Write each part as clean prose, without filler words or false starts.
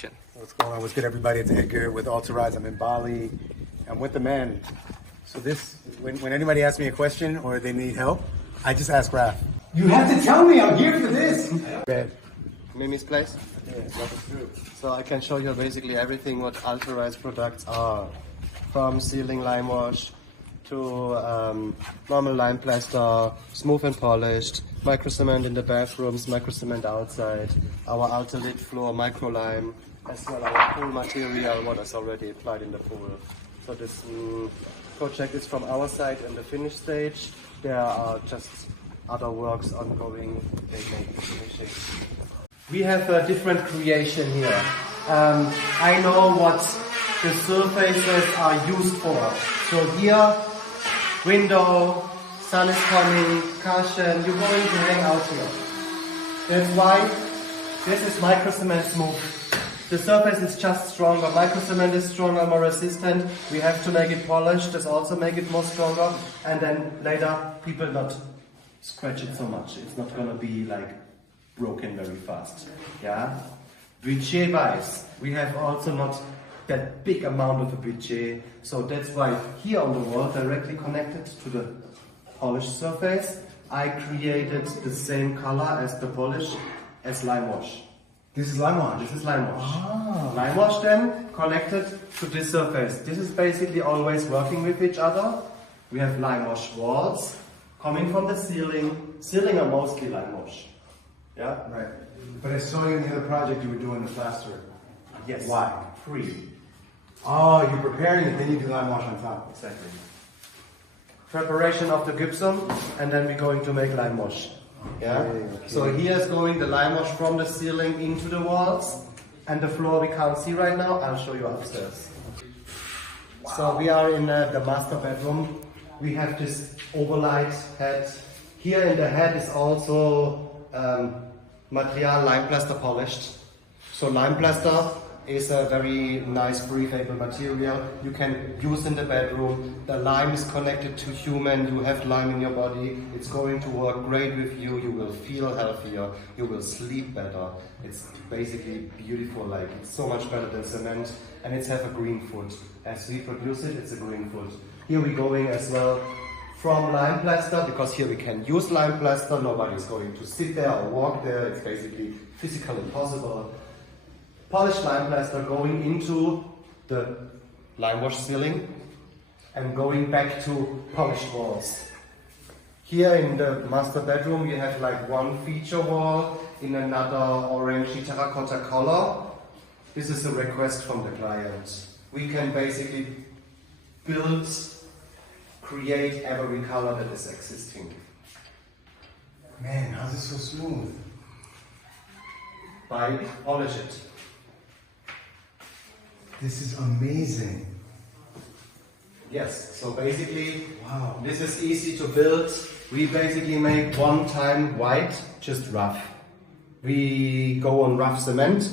What's going on? What's good, everybody? It's Edgar with Altarize. I'm in Bali. I'm with the man. So when anybody asks me a question or they need help, I just ask Raph. You have to tell me. I'm here for this. Bed. Mimi's place. Yeah, that's true. So I can show you basically everything what Altarize products are, from sealing lime wash to normal Limeplaster, smooth and polished, Microcement in the bathrooms, Microcement outside, our Altarize floor microlime, as well our pool material what is already applied in the pool. So this project is from our side in the finish stage. There are just other works ongoing. They make the finishing. We have a different creation here. I know what the surfaces are used for. So here, window, sun is coming, cushion, you're going to hang out here. That's why this is Microcement smooth. The surface is just stronger. Microcement is stronger, more resistant. We have to make it polished. This also make it more stronger. And then later, people not scratch it so much. It's not gonna be like broken very fast. Yeah. Budget wise, we have also not that big amount of a budget. So that's why here on the wall, directly connected to the polished surface, I created the same color as the polish as lime wash. This is lime wash? This is lime wash. Ah. Lime wash then connected to this surface. This is basically always working with each other. We have lime wash walls coming from the ceiling. Ceiling are mostly lime wash. Yeah? Right. But I saw you in the other project you were doing the plaster. Yes. Why? Free. Oh, you're preparing it, then you do lime wash on top. Exactly. Preparation of the gypsum, and then we're going to make lime wash. Yeah. Okay. So here's going the lime wash from the ceiling into the walls, and the floor we can't see right now. I'll show you upstairs. Wow. So we are in the master bedroom. We have this overlight head. Here in the head is also material Limeplaster polished. So Limeplaster is a very nice breathable material you can use in the bedroom. The lime is connected to human, you have lime in your body, it's going to work great with you, you will feel healthier, you will sleep better. It's basically beautiful, like it's so much better than cement, and it's have a green foot. As we produce it, it's a green foot. Here we're going as well from Limeplaster, because here we can use Limeplaster, nobody's going to sit there or walk there, it's basically physically impossible. Polished Limeplaster going into the lime wash ceiling and going back to polished walls. Here in the master bedroom you have like one feature wall in another orangey terracotta color. This is a request from the client. We can basically create every color that is existing. Man, how's it so smooth? By polish it. This is amazing. Yes, so basically, wow, this is easy to build. We basically make one time white, just rough. We go on rough cement,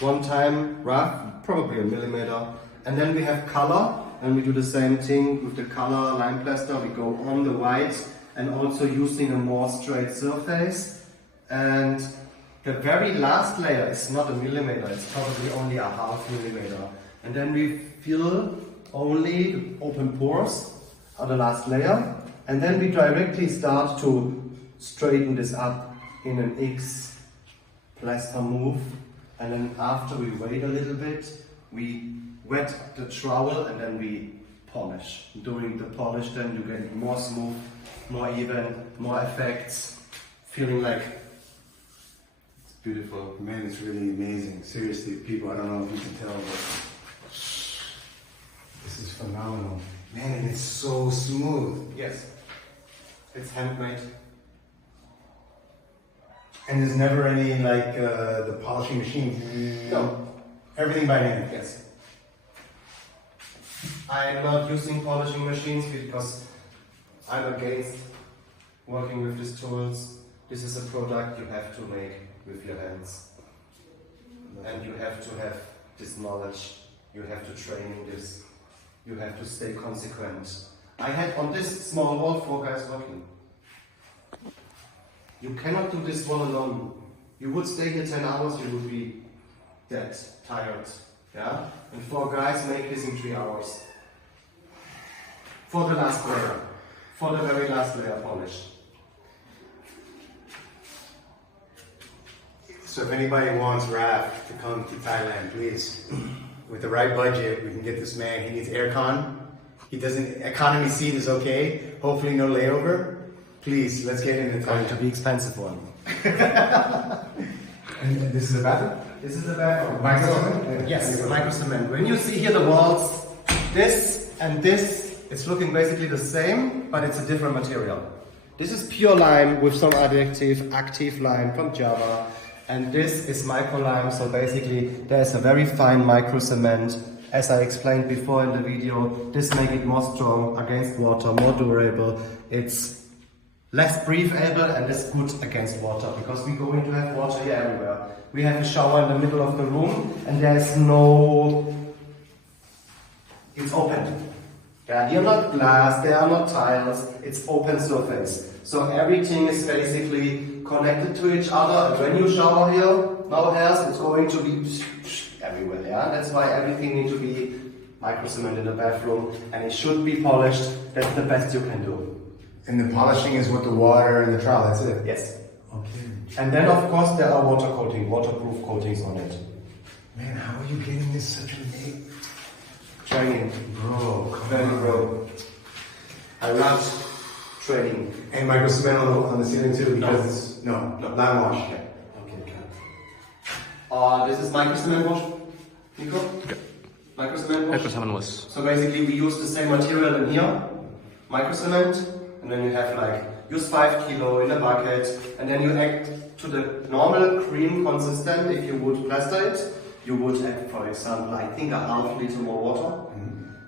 one time rough, probably a millimeter. And then we have color, and we do the same thing with the color Limeplaster. We go on the white and also using a more straight surface. And the very last layer is not a millimeter, it's probably only a half millimeter. And then we fill only the open pores on the last layer. And then we directly start to straighten this up in an X plaster move. And then after we wait a little bit, we wet the trowel and then we polish. During the polish then you get more smooth, more even, more effects, feeling like beautiful. Man, it's really amazing. Seriously, people, I don't know if you can tell, but this is phenomenal. Man, and it's so smooth. Yes, it's handmade. And there's never any, like, the polishing machine? No. Everything by hand? Yes. I'm not using polishing machines because I'm against working with these tools. This is a product you have to make with your hands. And you have to have this knowledge. You have to train in this. You have to stay consequent. I had on this small wall 4 guys working. You cannot do this one alone. You would stay here 10 hours, you would be dead, tired. Yeah? And 4 guys make this in 3 hours. For the last layer. For the very last layer polish. So if anybody wants Raf to come to Thailand, please, with the right budget, we can get this man. He needs aircon. He doesn't, economy seat is okay. Hopefully no layover. Please, let's get him to Going to Thailand. be expensive one. And this is the bathroom? This is the bathroom. Microcement? Yes, microcement. When you see here the walls, this and this, it's looking basically the same, but it's a different material. This is pure lime with some active lime from Java. And this is micro lime, so basically there's a very fine micro cement. As I explained before in the video, this makes it more strong against water, more durable. It's less breathable and it's good against water because we're going to have water here everywhere. We have a shower in the middle of the room and there's no... It's open. There are not glass, there are not tiles, it's open surface. So everything is basically connected to each other, and when you shower here, nowadays, it's going to be everywhere, yeah? That's why everything needs to be micro cement in the bathroom, and it should be polished. That's the best you can do. And the polishing is with the water and the trowel, that's it? Yes. Okay. And then of course there are waterproof coatings on it. Man, how are you getting this such a big... Training. Bro, come Very on. bro. I love training. And microcement on the ceiling too because No. it's... No, No. lime wash. Okay, this is microcement wash, Nico? Okay. Microcement wash. Microcement was. So basically we use the same material in here, microcement, and then you have like, use 5 kilo in a bucket, and then you add to the normal cream consistent. If you would plaster it, you would add, for example, I think a half liter more water.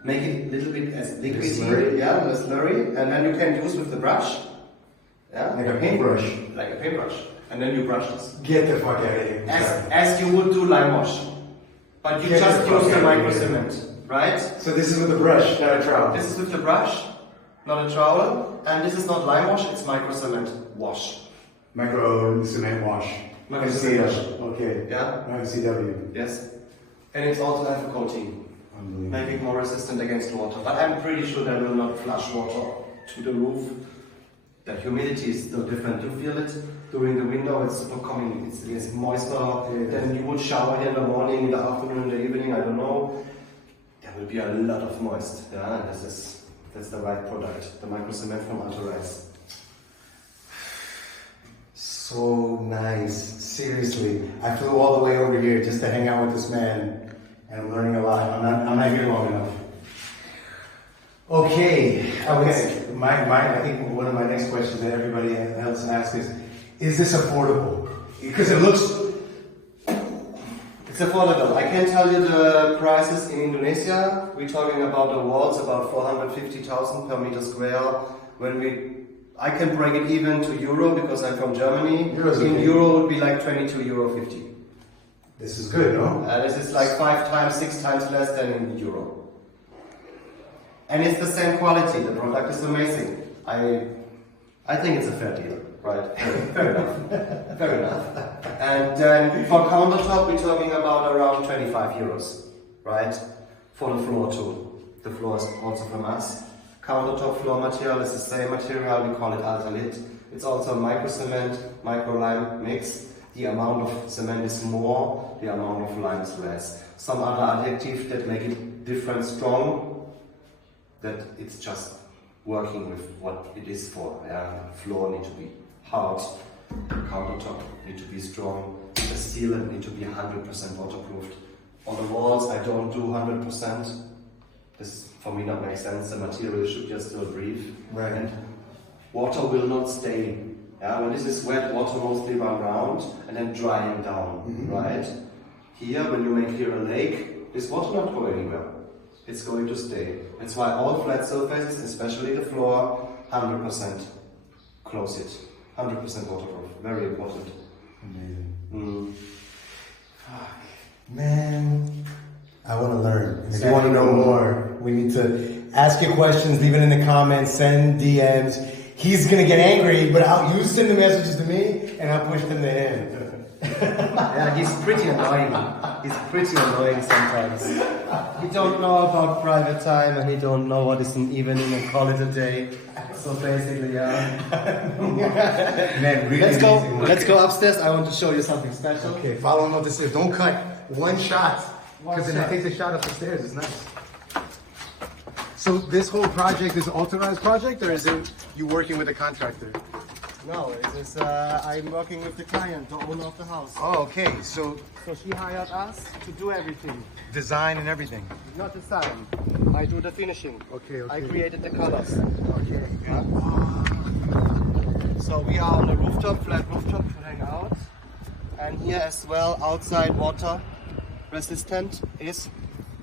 Make it a little bit as liquidy, slurry? yeah, the slurry, and then you can use with the brush. Yeah, Like a paintbrush. like a paintbrush, and then you brush this. Get the fuck out of here. As you would do lime wash, but you Get just the fuck use the out of micro here. cement, right? So this is with a brush, not a trowel. This is with the brush, not a trowel, and this is not lime wash, it's micro cement wash. Micro cement wash. Micro MCW. cement wash. Okay. Yeah? MCW. Yes, and it's also have a coating, Unbelievable. make it more resistant against water. But I'm pretty sure that will not flush water to the roof. The humidity is still different. You feel it during the window. It's super coming. It's moister. Yeah. Then you would shower here in the morning, in the afternoon, in the evening. I don't know. There will be a lot of moist. Yeah, and that's the right product. The micro cement from Altarize. So nice. Seriously. I flew all the way over here just to hang out with this man. And I'm learning a lot. I'm not here long enough. Okay. I think one of my next questions that everybody else asks is this affordable? Because it looks... It's affordable. I can tell you the prices in Indonesia. We're talking about the walls, about 450,000 per meter square. I can break it even to euro because I'm from Germany. Euro's in okay. euro would be like 22 euro 50. This is good, no? This is like 5 times, 6 times less than in euro. And it's the same quality. The product is amazing. I think it's a fair deal, right? Fair enough. Fair enough. And then for countertop, we're talking about around 25 euros, right? For the floor too. The floor is also from us. Countertop floor material is the same material. We call it Altarize. It's also micro cement, micro lime mix. The amount of cement is more, the amount of lime is less. Some other additive that make it different, strong, that it's just working with what it is for. Yeah? Floor need to be hard, countertop need to be strong, the steel need to be 100% waterproofed. On the walls I don't do 100%. This for me not makes sense. The material should just still breathe. Right. And water will not stay. Yeah? When this is wet, water mostly run around and then drying down. Right? Here, when you make here a lake, this water not go anywhere. It's going to stay. That's why all flat surfaces, especially the floor, 100% close it. 100% waterproof. Very important. Amazing. Fuck. Man, I want to learn. And if you want to know more, we need to ask your questions, leave it in the comments, send DMs. He's going to get angry, but you send the messages to me, and I'll push them to him. Yeah, he's pretty annoying. He's pretty annoying sometimes. He don't know about private time and he don't know what is an evening and call it a day. So basically, yeah. Man, really Let's go. amazing work. Let's go upstairs. I want to show you something special. Okay, follow him up the stairs. Don't cut one shot. One Because then shot. it takes a shot up the stairs. It's nice. So this whole project is an Altarize project, or is it you working with a contractor? No, it is. I'm working with the client, the owner of the house. Oh, okay. So So she hired us to do everything. design and everything. Not design. I do the finishing. Okay, okay. I created the colors. Okay. So we are on the rooftop, flat rooftop to hang out. And here as well, outside water resistant is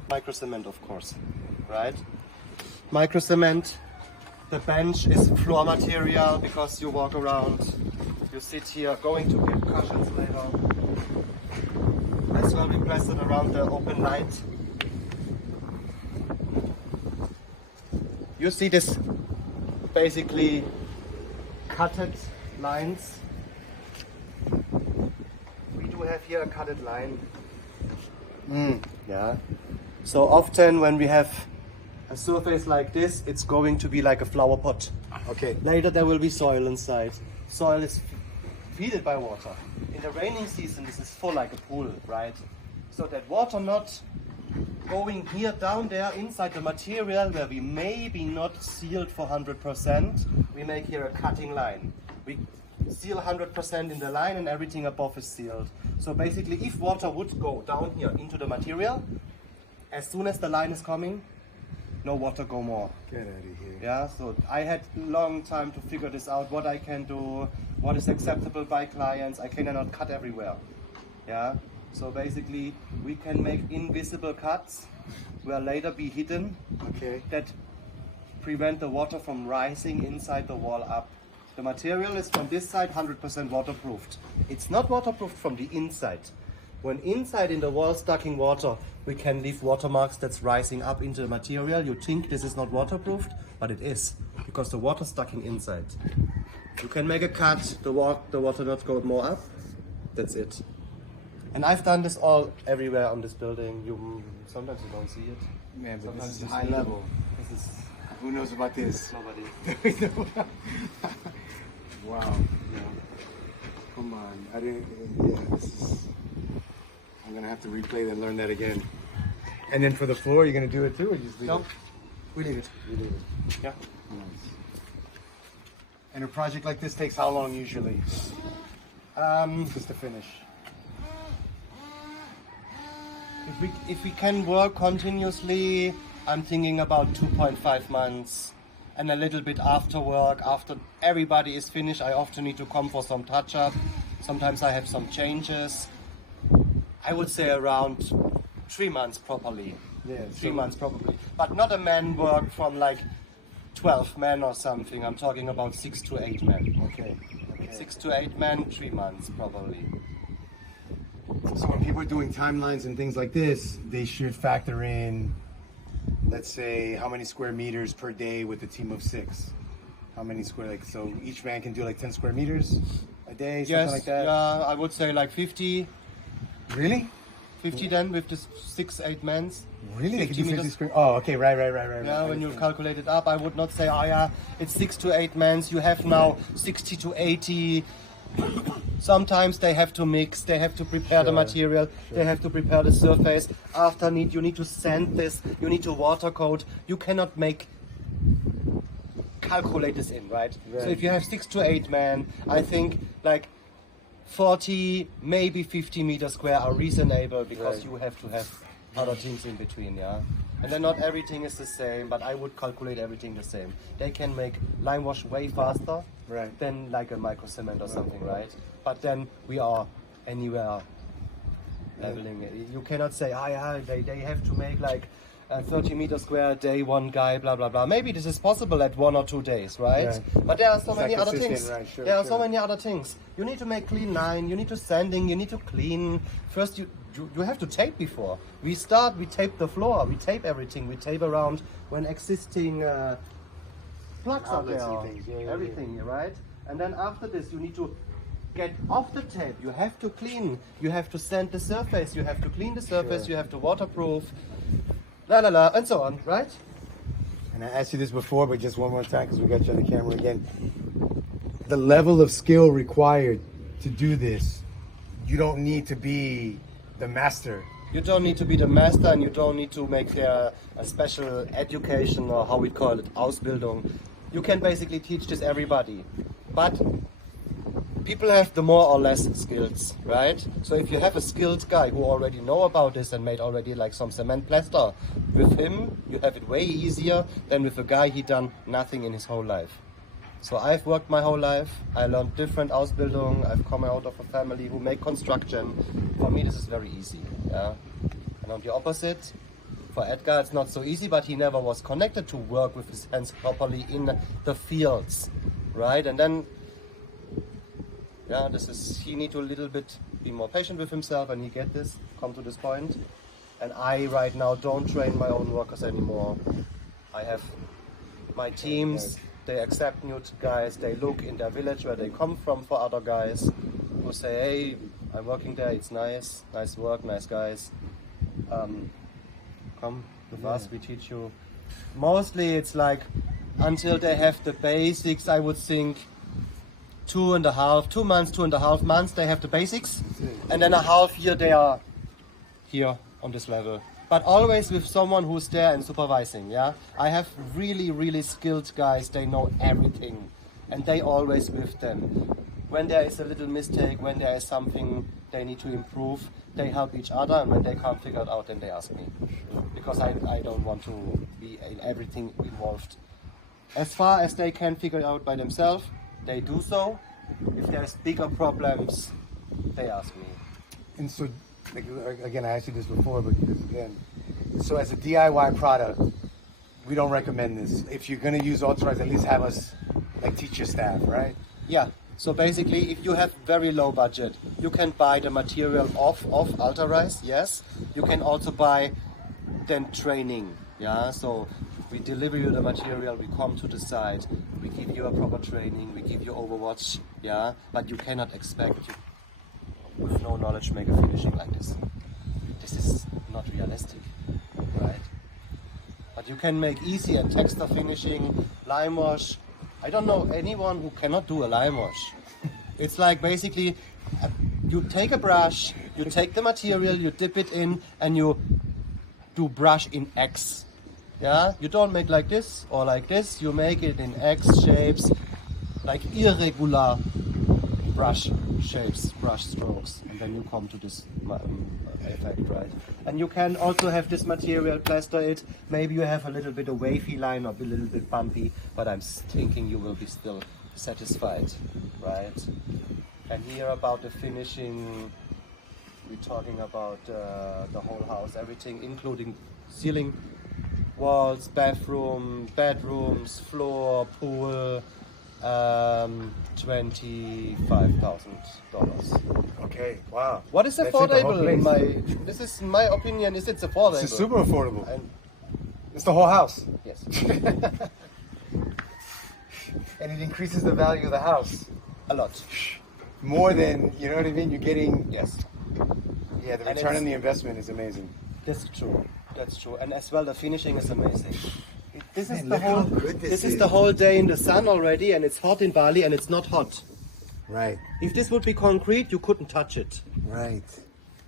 microcement, of course, right? Microcement. The bench is floor material because you walk around, you sit here, going to give cushions later. As well, we press it around the open light. You see this basically cutted lines. We do have here a cutted line. Yeah. So often when we have a surface like this, it's going to be like a flower pot. Okay. Later there will be soil inside. Soil is fed by water. In the raining season this is full like a pool, right? So that water not going here down there inside the material where we maybe not sealed for 100%, we make here a cutting line. We seal 100% in the line and everything above is sealed. So basically if water would go down here into the material, as soon as the line is coming, no water go more. Get out of here. Yeah, so I had long time to figure this out, what I can do, what is acceptable by clients. I cannot cut everywhere. Yeah, so basically we can make invisible cuts where later be hidden Okay. that prevent the water from rising inside the wall up. The material is from this side 100% waterproofed. It's not waterproofed from the inside. When inside in the wall stuck in water, we can leave watermarks that's rising up into the material. You think this is not waterproofed, but it is, because the water stuck in inside. You can make a cut, the water not go more up, that's it. And I've done this all everywhere on this building. Sometimes you don't see it. Man, but Sometimes this is you high see it. level. This is Who knows about this? nobody. Wow. Yeah. Come on. I didn't. Yeah. This is. I'm gonna have to replay that and learn that again. And then for the floor, you're gonna do it too, or just leave Nope. it? We leave it. You leave it. Yeah. Nice. And a project like this takes how long usually? Just to finish. If we can work continuously, I'm thinking about 2.5 months. And a little bit after work, after everybody is finished, I often need to come for some touch-up. Sometimes I have some changes. I would say around 3 months properly. Yeah. 3 months probably. But not a man work from like 12 men or something. I'm talking about 6 to 8 men. Okay. 6 to 8 men, 3 months probably. So when people are doing timelines and things like this, they should factor in, let's say, how many square meters per day with a team of 6. How many square, like, so each man can do like 10 square meters a day, something Yes, like that? yeah, I would say like 50. Really? 50 then with the 6, 8 men. Really? They can do 50 50 meters. square? Oh, okay, right. Yeah, when you calculate it up, I would not say, oh yeah, it's 6 to 8 men. You have now 60 to 80. Sometimes they have to mix, they have to prepare the material, they have to prepare the surface. After you need to sand this, you need to water coat. You cannot calculate this in, right? So if you have 6 to 8 men, I think like 40, maybe 50 meters square are reasonable because you have to have other things in between, yeah? And then not everything is the same, but I would calculate everything the same. They can make lime wash way faster than like a microcement or something, right? But then we are anywhere leveling it. You cannot say, they have to make like 30 meters square a day, one guy, blah, blah, blah. Maybe this is possible at 1 or 2 days, right? Yeah. But there are so It's many not other things. consistent, right, There are sure. so many other things. You need to make clean line, you need to sanding, you need to clean. First you have to tape before. We tape the floor, we tape everything. We tape around when existing plugs are Outlets there. and things, yeah. Everything, right? And then after this you need to get off the tape. You have to clean. You have to sand the surface. You have to clean the surface. Sure. You have to waterproof. La la la, and so on, right? And I asked you this before, but just one more time because we got you on the camera again. The level of skill required to do this, you don't need to be the master. You don't need to be the master, and you don't need to make a special education, or how we call it, Ausbildung. You can basically teach this everybody. But people have the more or less skills, right? So if you have a skilled guy who already know about this and made already like some cement plaster, with him you have it way easier than with a guy he done nothing in his whole life. So I've worked my whole life, I learned different Ausbildung, I've come out of a family who make construction. For me this is very easy, yeah. And on the opposite, for Edgar it's not so easy, but he never was connected to work with his hands properly in the fields, right? And then, yeah, he need to a little bit be more patient with himself, and he get this, come to this point. And I right now don't train my own workers anymore. I have my teams, they accept new guys, they look in their village where they come from for other guys who say, hey, I'm working there, it's nice, nice work, nice guys. Come with us, we teach you. Mostly it's like, until they have the basics, I would think 2.5 months they have the basics, and then a half year they are here on this level. But always with someone who's there and supervising, yeah? I have really, really skilled guys, they know everything, and they always with them. When there is a little mistake, when there is something they need to improve, they help each other, and when they can't figure it out, then they ask me. Because I don't want to be in everything involved. As far as they can figure it out by themselves, they do so. If there's bigger problems, they ask me. And so, like, again, I asked you this before, but again, so as a DIY product, we don't recommend this. If you're going to use Altarize, at least have us like teach your staff, right? Yeah. So basically, if you have very low budget, you can buy the material off Altarize. Yes. You can also buy then training. Yeah. So we deliver you the material, we come to the site, we give you a proper training, we give you Overwatch, yeah, but you cannot expect with no knowledge make a finishing like this. This is not realistic, right? But you can make easy and texture finishing, lime wash. I don't know anyone who cannot do a lime wash. It's like basically, you take a brush, you take the material, you dip it in, and you do brush in X. Yeah, you don't make like this or like this, you make it in X shapes, like irregular brush shapes, brush strokes, and then you come to this effect, right? And you can also have this material, plaster it, maybe you have a little bit of wavy line or a little bit bumpy, but I'm thinking you will be still satisfied, right? And here about the finishing, we're talking about the whole house, everything including ceiling, walls, bathroom, bedrooms, floor, pool, $25,000. Okay, wow. What is That's it, the whole affordable? place. This is my opinion. Is it's affordable? It's super affordable. And It's the whole house. yes, And it increases the value of the house. a lot. More than, you know what I mean? You're getting, Yes, yeah, the And return it's- on the investment is amazing. that's true. That's true. And as well, the finishing is amazing. This is Man, the look how whole. good this This is is. the whole day in the sun already, and it's hot in Bali, and it's not hot. Right, If this would be concrete, you couldn't touch it. right,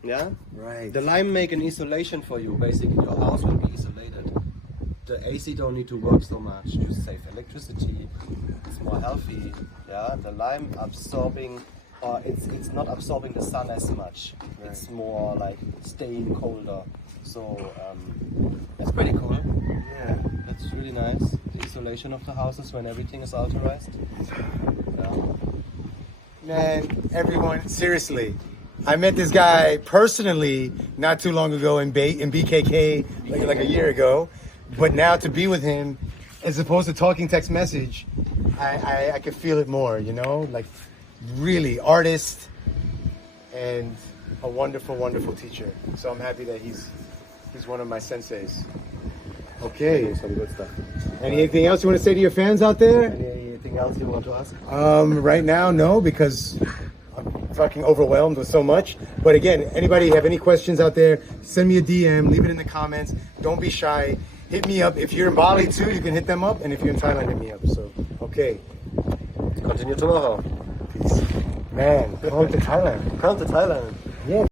Yeah. right. The lime make an isolation for you. Basically, your house will be isolated. The AC don't need to work so much. You save electricity. It's more healthy. Yeah. The lime absorbing, or it's not absorbing the sun as much. It's more like staying colder. So that's pretty cool. Yeah. That's really nice. The isolation of the houses when everything is alterized. Yeah. Man, everyone, seriously. I met this guy personally not too long ago in BKK, like a year ago. But now to be with him, as opposed to talking text message, I could feel it more, you know? Like, really, artist and a wonderful, wonderful teacher. So I'm happy that he's one of my senseis. Okay. Some good stuff. Anything else you want to say to your fans out there? Anything else you want to ask? Right now, no, because fucking overwhelmed with so much. But again, anybody have any questions out there, send me a DM, leave it in the comments. Don't be shy. Hit me up. If you're in Bali too, you can hit them up. And if you're in Thailand, hit me up. So, okay. Continue tomorrow. Peace. Man, come to Thailand. Come to Thailand. Yeah.